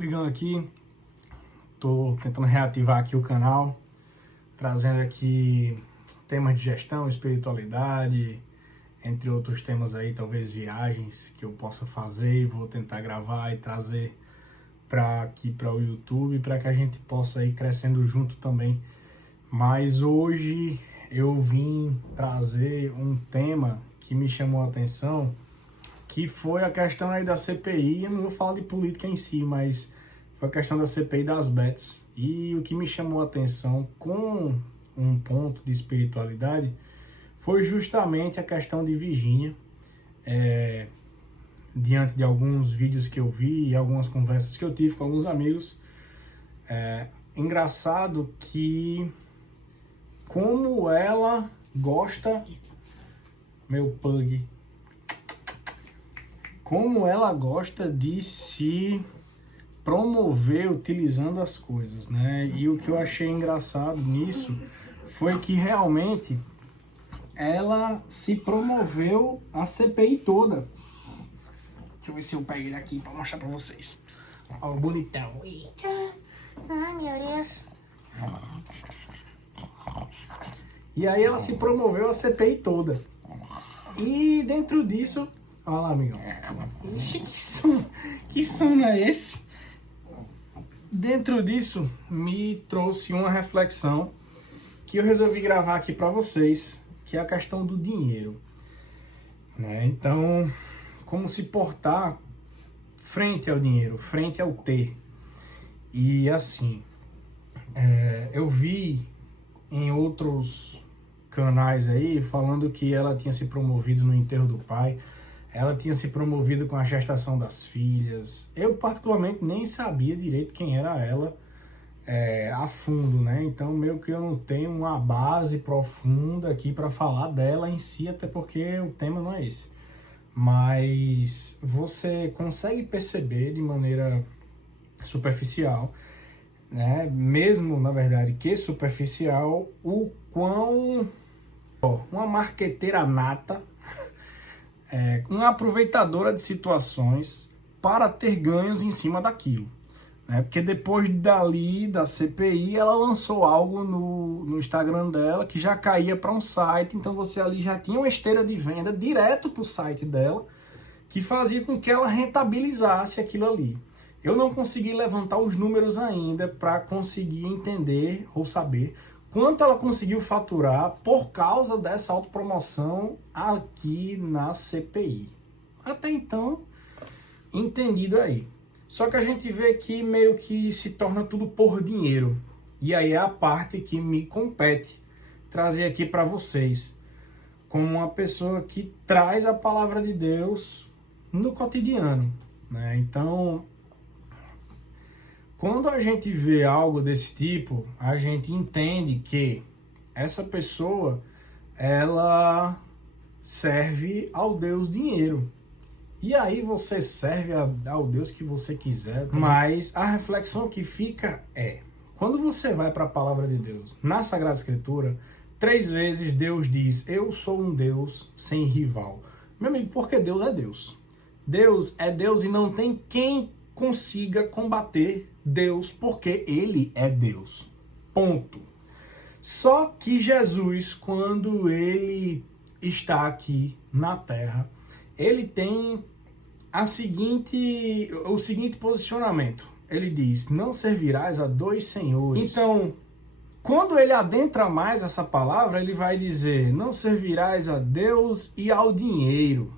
Rodrigão aqui, tô tentando reativar aqui o canal, trazendo aqui temas de gestão, espiritualidade, entre outros temas aí, talvez viagens que eu possa fazer, vou tentar gravar e trazer aqui para o YouTube, para que a gente possa ir crescendo junto também. Mas hoje eu vim trazer um tema que me chamou a atenção, que foi a questão aí da CPI. Eu não vou falar de política em si, mas foi a questão da CPI das bets. E o que me chamou a atenção com um ponto de espiritualidade foi justamente a questão de Virgínia. Diante de alguns vídeos que eu vi e algumas conversas que eu tive com alguns amigos, engraçado que como ela gosta, meu pug, como ela gosta de se promover utilizando as coisas, né? E o que eu achei engraçado nisso foi que realmente ela se promoveu a CPI toda. Deixa eu ver se eu pego ele aqui para mostrar para vocês. Ó, o bonitão. Eita. Ai, meu Deus. E aí ela se promoveu a CPI toda. E dentro disso, olha lá, amigão. Ixi, que som é esse? Dentro disso, me trouxe uma reflexão que eu resolvi gravar aqui para vocês, que é a questão do dinheiro, né? Então, como se portar frente ao dinheiro, frente ao ter. E assim, eu vi em outros canais aí falando que ela tinha se promovido no enterro do pai, ela tinha se promovido com a gestação das filhas. Eu particularmente nem sabia direito quem era ela a fundo, né? Então meio que eu não tenho uma base profunda aqui para falar dela em si, até porque o tema não é esse. Mas você consegue perceber de maneira superficial, né? Mesmo na verdade que superficial, o quão uma marqueteira nata, uma aproveitadora de situações para ter ganhos em cima daquilo, né? Porque depois dali da CPI ela lançou algo no Instagram dela que já caía para um site, então você ali já tinha uma esteira de venda direto para o site dela, que fazia com que ela rentabilizasse aquilo ali. Eu não consegui levantar os números ainda para conseguir entender ou saber quanto ela conseguiu faturar por causa dessa autopromoção aqui na CPI. Até então, entendido aí. Só que a gente vê que meio que se torna tudo por dinheiro. E aí é a parte que me compete trazer aqui para vocês, como uma pessoa que traz a palavra de Deus no cotidiano, né? Então, quando a gente vê algo desse tipo, a gente entende que essa pessoa, ela serve ao Deus dinheiro. E aí você serve ao Deus que você quiser. Mas a reflexão que fica quando você vai para a palavra de Deus, na Sagrada Escritura, 3 vezes Deus diz: eu sou um Deus sem rival. Meu amigo, porque Deus é Deus. Deus é Deus e não tem quem consiga combater Deus, porque Ele é Deus. Ponto. Só que Jesus, quando Ele está aqui na Terra, Ele tem o seguinte posicionamento. Ele diz: não servirás a 2 senhores. Então, quando ele adentra mais essa palavra, ele vai dizer: não servirás a Deus e ao dinheiro.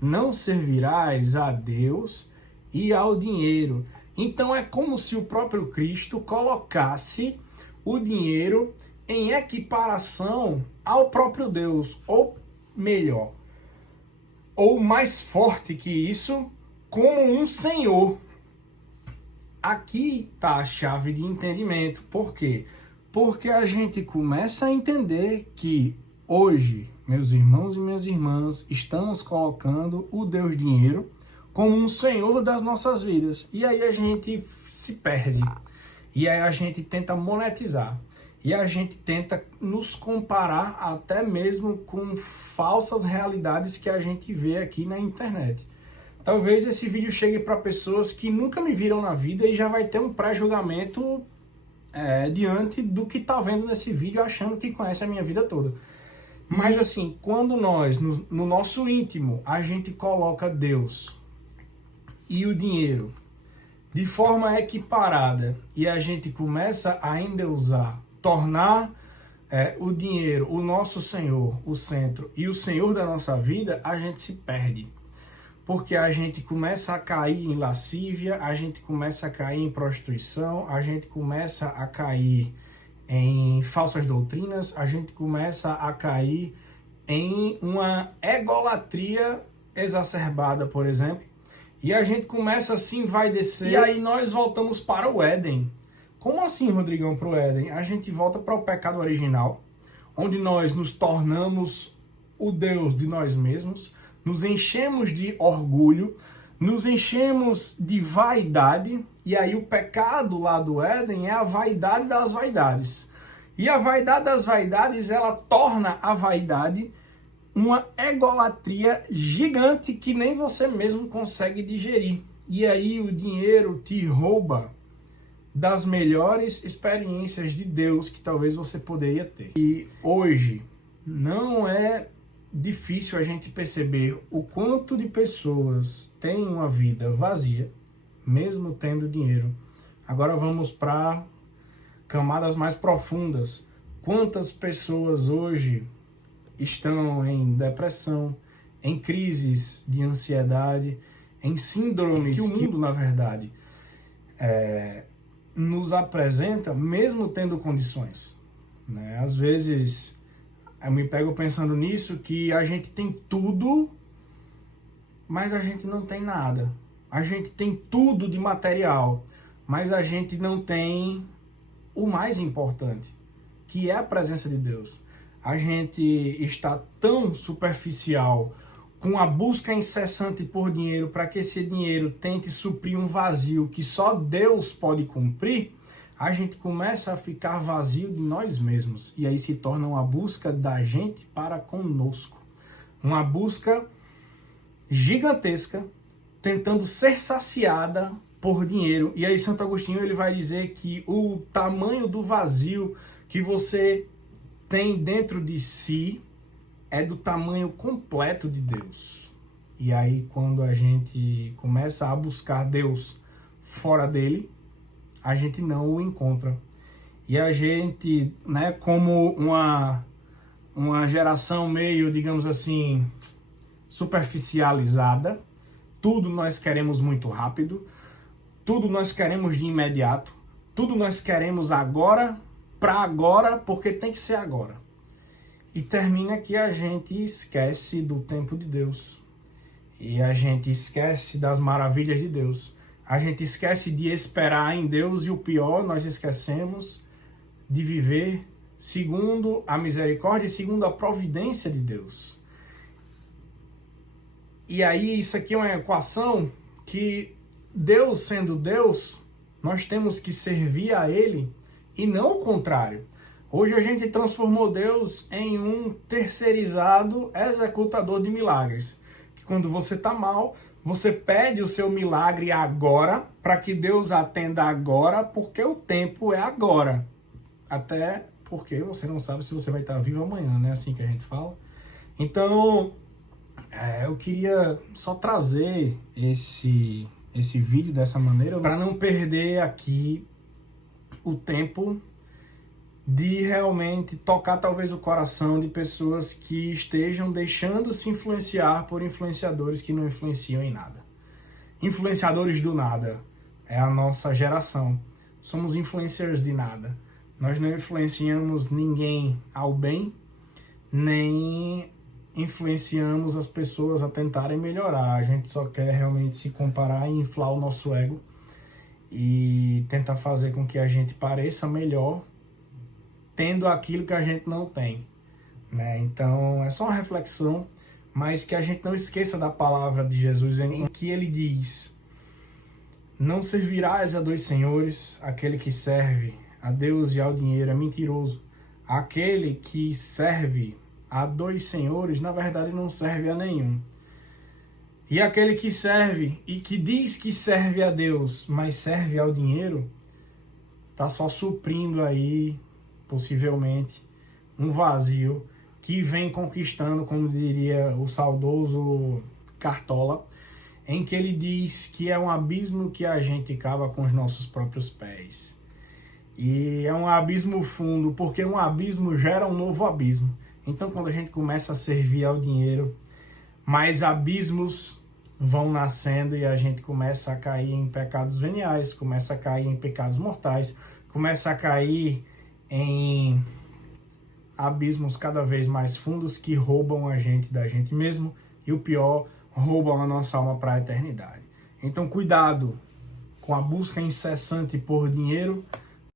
Não servirás a Deus e ao dinheiro. Então é como se o próprio Cristo colocasse o dinheiro em equiparação ao próprio Deus, ou melhor, ou mais forte que isso, como um senhor. Aqui está a chave de entendimento. Por quê? Porque a gente começa a entender que hoje, meus irmãos e minhas irmãs, estamos colocando o Deus dinheiro como um senhor das nossas vidas. E aí a gente se perde. E aí a gente tenta monetizar. E a gente tenta nos comparar até mesmo com falsas realidades que a gente vê aqui na internet. talvez esse vídeo chegue para pessoas que nunca me viram na vida e já vai ter um pré-julgamento diante do que tá vendo nesse vídeo, achando que conhece a minha vida toda. Mas assim, quando nós, no nosso íntimo, a gente coloca Deus e o dinheiro de forma equiparada e a gente começa a endeusar, tornar o dinheiro, o nosso Senhor, o centro e o Senhor da nossa vida, a gente se perde. Porque a gente começa a cair em lascívia, a gente começa a cair em prostituição, a gente começa a cair em falsas doutrinas, a gente começa a cair em uma egolatria exacerbada, por exemplo, e a gente começa assim, vai descer, e aí nós voltamos para o Éden. Como assim, Rodrigão, para o Éden? A gente volta para o pecado original, onde nós nos tornamos o Deus de nós mesmos, nos enchemos de orgulho, nos enchemos de vaidade, e aí o pecado lá do Éden é a vaidade das vaidades. E a vaidade das vaidades, ela torna a vaidade uma egolatria gigante que nem você mesmo consegue digerir. E aí o dinheiro te rouba das melhores experiências de Deus que talvez você poderia ter. E hoje não é difícil a gente perceber o quanto de pessoas têm uma vida vazia, mesmo tendo dinheiro. Agora vamos para camadas mais profundas. Quantas pessoas hoje estão em depressão, em crises de ansiedade, em síndromes que o mundo, na verdade, nos apresenta, mesmo tendo condições, né? Às vezes eu me pego pensando nisso, que a gente tem tudo, mas a gente não tem nada. A gente tem tudo de material, mas a gente não tem o mais importante, que é a presença de Deus. A gente está tão superficial, com a busca incessante por dinheiro, para que esse dinheiro tente suprir um vazio que só Deus pode cumprir, a gente começa a ficar vazio de nós mesmos. E aí se torna uma busca da gente para conosco. Uma busca gigantesca, tentando ser saciada por dinheiro. E aí Santo Agostinho ele vai dizer que o tamanho do vazio que você tem dentro de si é do tamanho completo de Deus. E aí quando a gente começa a buscar Deus fora dele, a gente não o encontra. E a gente, né, como uma geração meio, digamos assim, superficializada, tudo nós queremos muito rápido, tudo nós queremos de imediato, tudo nós queremos agora, para agora, porque tem que ser agora. E termina que a gente esquece do tempo de Deus. E a gente esquece das maravilhas de Deus. A gente esquece de esperar em Deus e o pior, nós esquecemos de viver segundo a misericórdia e segundo a providência de Deus. E aí isso aqui é uma equação que Deus sendo Deus, nós temos que servir a Ele e não o contrário. Hoje a gente transformou Deus em um terceirizado executador de milagres. Que quando você está mal, você pede o seu milagre agora, para que Deus atenda agora, porque o tempo é agora. Até porque você não sabe se você vai estar vivo amanhã, né? Assim que a gente fala. Então, eu queria só trazer esse vídeo dessa maneira, para não perder aqui o tempo de realmente tocar talvez o coração de pessoas que estejam deixando se influenciar por influenciadores que não influenciam em nada. Influenciadores do nada é a nossa geração. Somos influencers de nada. Nós não influenciamos ninguém ao bem, nem influenciamos as pessoas a tentarem melhorar. A gente só quer realmente se comparar e inflar o nosso ego e tentar fazer com que a gente pareça melhor tendo aquilo que a gente não tem, né? Então é só uma reflexão, mas que a gente não esqueça da palavra de Jesus em que ele diz: não servirás a dois senhores, aquele que serve a Deus e ao dinheiro é mentiroso. Aquele que serve a dois senhores, na verdade, não serve a nenhum. E aquele que serve e que diz que serve a Deus, mas serve ao dinheiro, tá só suprindo aí, possivelmente, um vazio que vem conquistando, como diria o saudoso Cartola, em que ele diz que é um abismo que a gente cava com os nossos próprios pés. E é um abismo fundo, porque um abismo gera um novo abismo. Então, quando a gente começa a servir ao dinheiro, mais abismos vão nascendo e a gente começa a cair em pecados veniais, começa a cair em pecados mortais, começa a cair em abismos cada vez mais fundos que roubam a gente da gente mesmo e, o pior, roubam a nossa alma para a eternidade. Então, cuidado com a busca incessante por dinheiro,